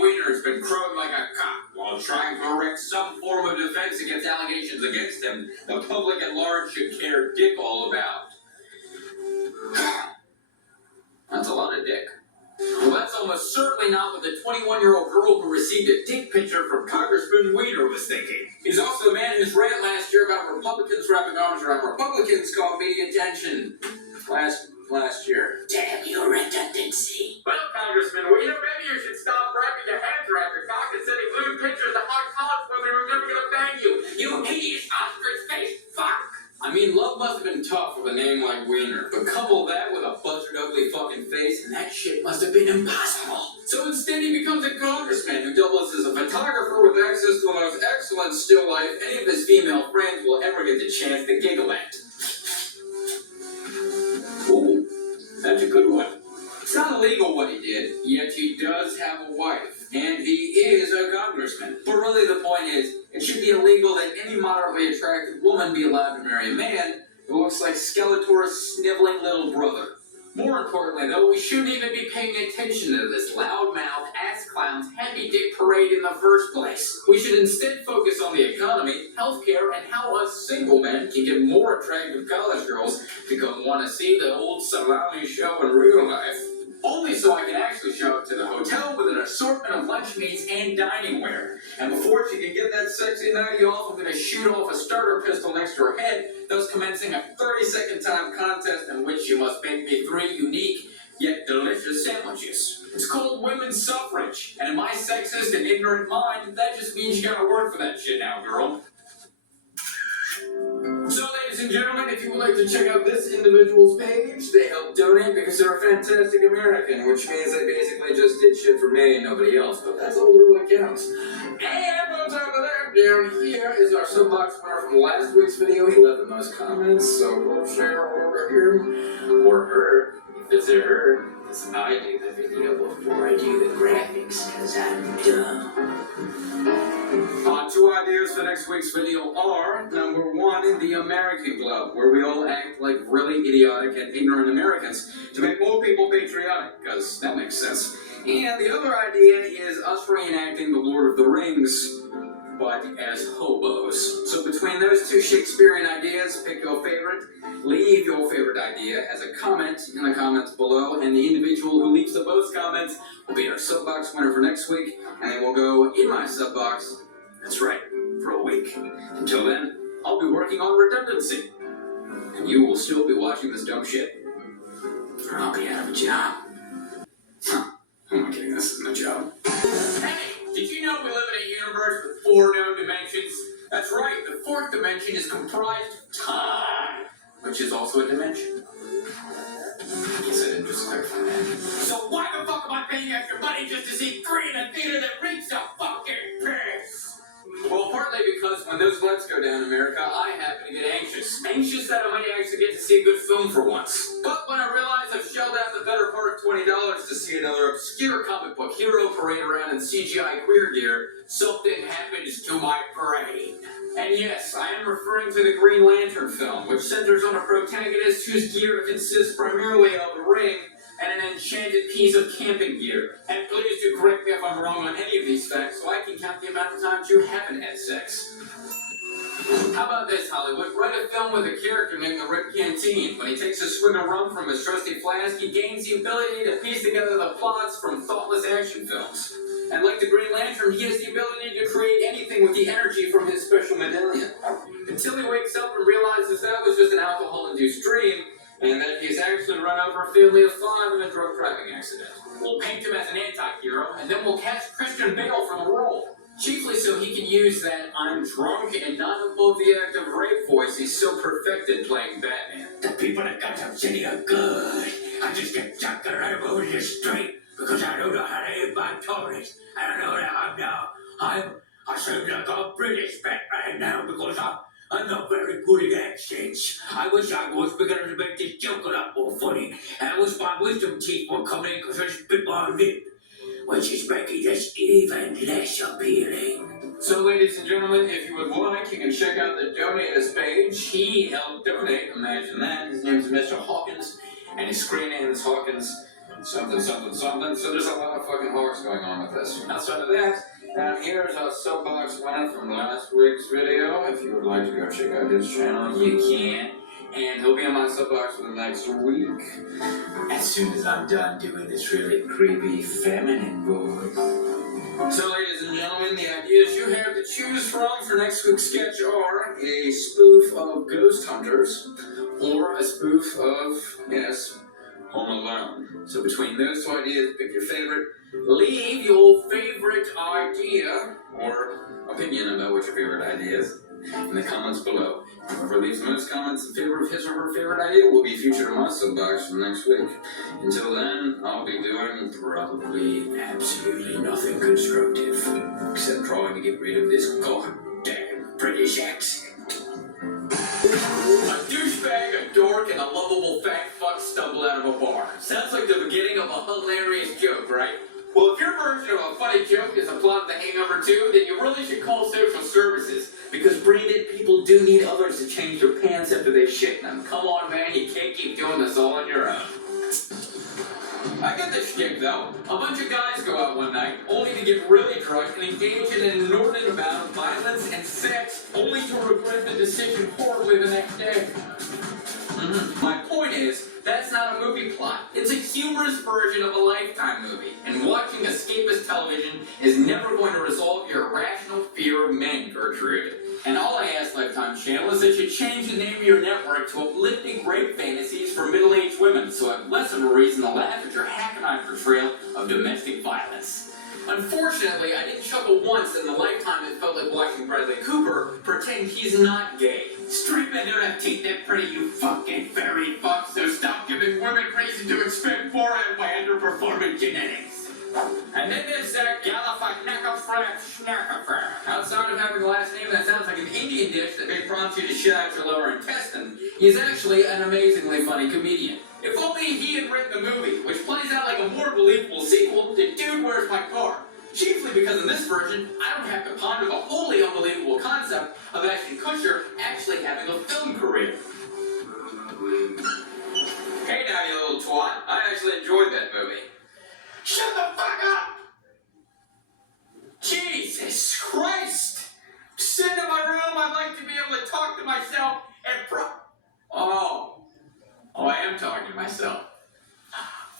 Wiener has been crowing like a cock while trying to erect some form of defense against allegations against him the public at large should care dick all about. That's a lot of dick. Well, that's almost certainly not what the 21-year-old girl who received a dick picture from Congressman Wiener was thinking. He's also the man whose rant last year about Republicans wrapping arms around Republicans called media attention last year. Damn your redundancy. Well, Congressman Wiener, maybe you should stop wrapping your hands around your cock and sending lewd pictures of hot college women who are never gonna bang you. You hideous ostrich face fuck! I mean, love must have been tough with a name like Wiener, but couple that with a buzzard ugly fucking face, and that shit must have been impossible. So instead he becomes a congressman who doubles as a photographer with access to the most excellent still life any of his female friends will ever get the chance to giggle at. Ooh, that's a good one. It's not illegal what he did, yet he does have a wife, and he is a congressman. But really the point is, it should be illegal that any moderately attractive woman be allowed to marry a man who looks like Skeletor's sniveling little brother. More importantly though, we shouldn't even be paying attention to this loudmouth ass clown's happy dick parade in the first place. We should instead focus on the economy, healthcare, and how us single men can get more attractive college girls to come want to see the old salami show in real life. Only so I can actually show up to the hotel with an assortment of lunch meats and dining wear. And before she can get that sexy nightie off, I'm going to shoot off a starter pistol next to her head, thus commencing a 30-second time contest in which she must make me 3 unique yet delicious sandwiches. It's called women's suffrage, and in my sexist and ignorant mind, that just means you gotta work for that shit now, girl. So, ladies and gentlemen, if you would like to check out this individual's page, they help donate because they're a fantastic American, which means they basically just did shit for me and nobody else, but that's all that really counts. And on top of that, down here is our soapbox winner from last week's video. He left the most comments, so we'll share over him or her. If it's a her, listen, I do the video before I do the graphics, because I'm dumb. 2 ideas for next week's video are, number 1, the American Club, where we all act like really idiotic and ignorant Americans to make more people patriotic, because that makes sense. And the other idea is us reenacting the Lord of the Rings, but as hobos. So between those 2 Shakespearean ideas, pick your favorite, leave your favorite idea as a comment in the comments below, and the individual who leaves the most comments will be our soapbox winner for next week, and they will go in my soapbox. That's right, for a week. Until then, I'll be working on redundancy. And you will still be watching this dumb shit. Or I'll be out of a job. Huh. Oh my goodness, this is my job. Hey, did you know we live in a universe with 4 known dimensions? That's right, the 4th dimension is comprised of time, which is also a dimension. I guess I didn't just clarify that. So why the fuck am I paying extra money just to see 3 in a theater that reeks of fucking piss? Well, partly because when those lights go down in America, I happen to get anxious. Anxious that I might actually get to see a good film for once. But when I realize I've shelled out the better part of $20 to see another obscure comic book hero parade around in CGI queer gear, something happens to my brain. And yes, I am referring to the Green Lantern film, which centers on a protagonist whose gear consists primarily of a ring and an enchanted piece of camping gear. And please do correct me if I'm wrong on any of these facts, so I can count the amount of times you haven't had sex. How about this, Hollywood? Write a film with a character named the Red Canteen. When he takes a swig of rum from his trusty flask, he gains the ability to piece together the plots from thoughtless action films. And like the Green Lantern, he has the ability to create anything with the energy from his special medallion. Until he wakes up and realizes that was just an alcohol-induced dream, and that he's actually run over a family of 5 in a drug driving accident. We'll paint him as an anti-hero, and then we'll cast Christian Bale for the role. Chiefly so he can use that I'm drunk and not above the act of rape voice he's so perfected playing Batman. The people that got some city are good. I just get chucked right over the street because I don't know how to hit my tourists. I don't know how I'm now. I seem like a British Batman now because I'm not very good at accents. I wish I was beginning to make this joke a lot more funny. And I wish my wisdom teeth were coming in because I spit my lip, which is making this even less appealing. So, ladies and gentlemen, if you would like, you can check out the Donate Us page. He helped donate, imagine that. His name is Mr. Hawkins, and his screen name is Hawkins something. So there's a lot of fucking Hawks going on with this. Outside of that, here's a soapbox winner from last week's video. If you would like to go check out his channel, you can. And he'll be on my soapbox for the next week. As soon as I'm done doing this really creepy feminine voice. So, ladies and gentlemen, the ideas you have to choose from for next week's sketch are a spoof of Ghost Hunters or a spoof of, yes, Home Alone. So between those two ideas, pick your favorite. Leave your favorite idea or opinion about what your favorite idea is in the comments below. Whoever leaves the most comments in favor of his or her favorite idea will be featured in my soapbox for next week. Until then, I'll be doing probably absolutely nothing constructive, except trying to get rid of this goddamn British accent. A douchebag, a dork, and a lovable fat fuck stumble out of a bar. Sounds like the beginning of a hilarious joke, right? Well, if your version of a funny joke is a plot of The Hangover 2, then you really should call social services, because brain-dead people do need others to change their pants after they shit them. Come on, man, you can't keep doing this all on your own. I get the shtick, though. A bunch of guys go out one night, only to get really drunk and engage in an inordinate amount of violence and sex, only to regret the decision horribly the next day. My point is, that's not a movie plot. It's a humorous version of a Lifetime movie, and watching escapist television is never going to resolve your irrational fear of men, Gertrude. And all I ask, Lifetime Channel, is that you change the name of your network to Uplifting Rape Fantasies for Middle-Aged Women, so I have less of a reason to laugh at your hackneyed portrayal of domestic violence. Unfortunately, I didn't chuckle once in the lifetime it felt like watching Bradley Cooper pretend he's not gay. Straight men don't have teeth that pretty, you fucking fairy fuck, so stop giving women reason to expect more out my underperforming genetics. And then there's that Galafaknakafrak. Outside of having a last name that sounds like an Indian dish that may prompt you to shit out your lower intestine, he's actually an amazingly funny comedian. If only he had written the movie, which plays out like a more believable sequel to Dude, Where's My Car? Chiefly because in this version, I don't have to ponder the wholly unbelievable concept of Ashton Kutcher actually having a film career. Hey now, you little twat. I actually enjoyed that movie. Shut the fuck up! Jesus Christ! Sitting in my room, I'd like to be able to talk to myself and I am talking to myself.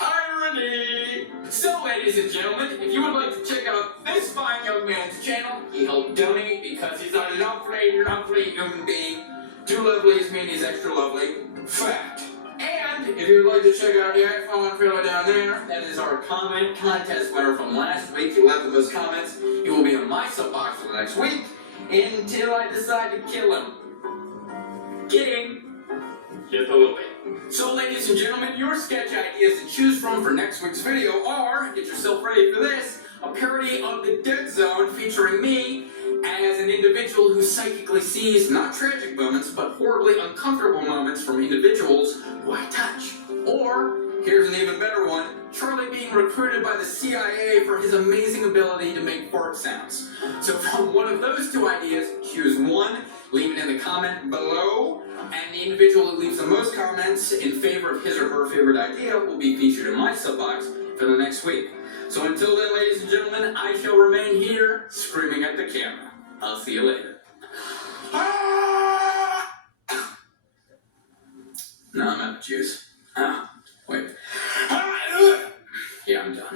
Irony! So, ladies and gentlemen, if you would like to check out this fine young man's channel, he'll donate because he's a lovely, lovely human being. Two lovelies mean he's extra lovely. Fact. And if you would like to check out the iPhone fella down there, that is our comment contest winner from last week. He left the most comments. He will be on my soapbox for the next week until I decide to kill him. Kidding. Just a little bit. So, ladies and gentlemen, your sketch ideas to choose from for next week's video are, get yourself ready for this, a parody of The Dead Zone featuring me as an individual who psychically sees not tragic moments, but horribly uncomfortable moments from individuals who I touch. Or, here's an even better one, Charlie being recruited by the CIA for his amazing ability to make fart sounds. So from one of those two ideas, choose one, leave it in the comment below, and the individual who leaves the most comments in favor of his or her favorite idea will be featured in my soapbox for the next week. So until then, ladies and gentlemen, I shall remain here, screaming at the camera. I'll see you later. No, I'm out of juice. Wait. Yeah, I'm done.